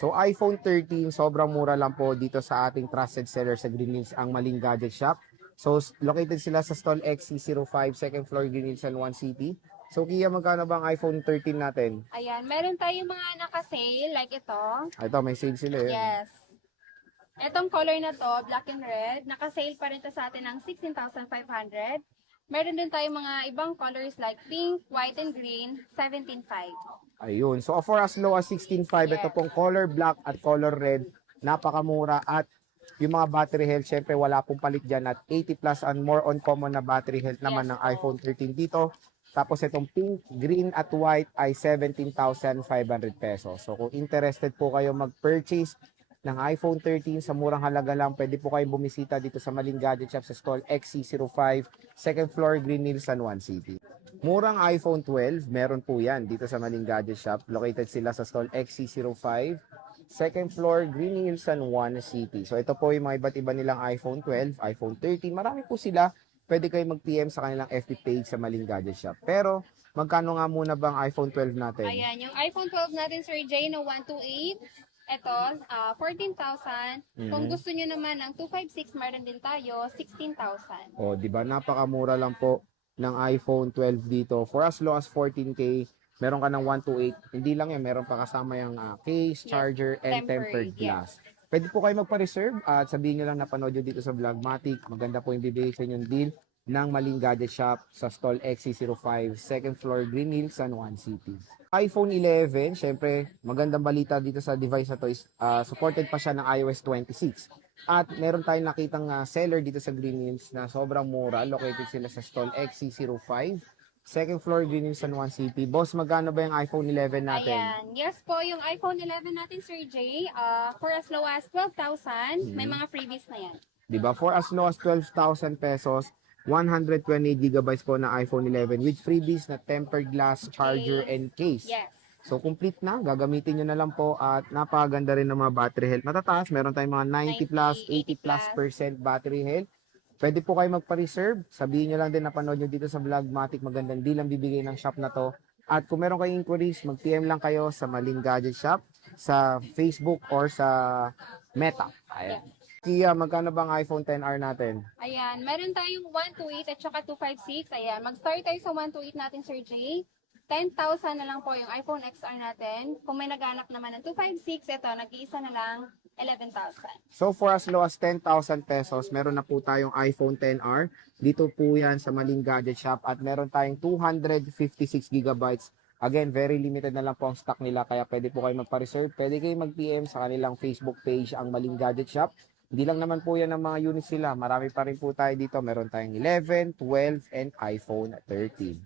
So iPhone 13, sobrang mura lang po dito sa ating trusted seller sa Green Hills, ang Maling Gadget Shop. So located sila sa stall XC05, second floor, Green Hills, San Juan City. So Kia, magkano ba ang iPhone 13 natin? Ayan, meron tayong mga naka-sale like ito. Ito, may sale sila eh. Yes. Etong color na to, black and red, naka-sale pa rin to sa atin ng 16,500. Meron din tayong mga ibang colors like pink, white, and green, 17,500. Ayun. So for as low as 16.5, ito Yes. pong color black at color red, napakamura at yung mga battery health, syempre wala pong palit dyan at 80 plus and more on common na battery health naman Yes ng po. iPhone 13 dito. Tapos itong pink, green at white ay 17,500 pesos. So kung interested po kayo mag-purchase ng iPhone 13 sa murang halaga lang, pwede po kayong bumisita dito sa Maling Gadget Shop sa stall XC05, second floor, Green Hills, San Juan City. Murang iPhone 12, meron po yan dito sa Maling Gadget Shop. Located sila sa stall XC05, second floor, Green Hills, San Juan City. So ito po yung mga iba't iba nilang iPhone 12, iPhone 13. Marami po sila. Pwede kayo mag-PM sa kanilang FB page sa Maling Gadget Shop. Pero magkano nga muna bang iPhone 12 natin? Ayan, yung iPhone 12 natin, Sir Jay, na 128. Ito, 14,000. Kung gusto nyo naman ng 256, meron din tayo, 16,000. O, di ba? Napakamura lang po ng iPhone 12 dito. For as low as 14K, meron ka ng 128. Hindi lang yan, meron pa kasama yung case, charger, and tempered glass. Pwede po kayo magpa-reserve at sabihin nyo lang napanood nyo dito sa Vlogmatic. Maganda po yung bibigay sa inyong deal ng Maling Gadget Shop sa stall XC05, second floor, Green Hills, San Juan City. iPhone 11, syempre, magandang balita dito sa device na to is supported pa siya ng iOS 26. At meron tayong nakitang seller dito sa Green Hills na sobrang mura. Located sila sa stall XC05, second floor, Green Hills, San Juan City. Boss, magkano ba yung iPhone 11 natin? Ayan. Yes po, yung iPhone 11 natin, Sir Jay, for as low as 12,000, may mga freebies na yan. Diba? For as low as 12,000 pesos, 128 gigabytes po na iPhone 11 with freebies na tempered glass, charger, and case. Yes. So, complete na. Gagamitin nyo na lang po at napakaganda rin ng mga battery health. Matataas. Meron tayong mga 90 plus, 80 plus percent battery health. Pwede po kayo magpa-reserve. Sabihin nyo lang din na panood nyo dito sa Vlogmatic. Magandang deal ang bibigay ng shop na to. At kung meron kayong inquiries, mag-PM lang kayo sa Maling Gadget Shop, sa Facebook or sa Meta. Ayan. Kia, magkano bang iPhone 10R natin? Ayan, meron tayong 128 at saka 256. Ayan, mag-start tayo sa 128 natin, Sir Jay. 10,000 na lang po yung iPhone XR natin. Kung may naghanap naman ng 256, ito, nag-iisa na lang, 11,000. So for as low as 10,000 pesos, meron na po tayong iPhone 10R. Dito po yan sa Maling Gadget Shop at meron tayong 256 gigabytes. Again, very limited na lang po ang stock nila kaya pwede po kayo magpa-reserve. Pwede kayo mag-PM sa kanilang Facebook page, ang Maling Gadget Shop. Hindi lang naman po yan ang mga units sila. Marami pa rin po tayo dito. Meron tayong 11, 12, and iPhone 13.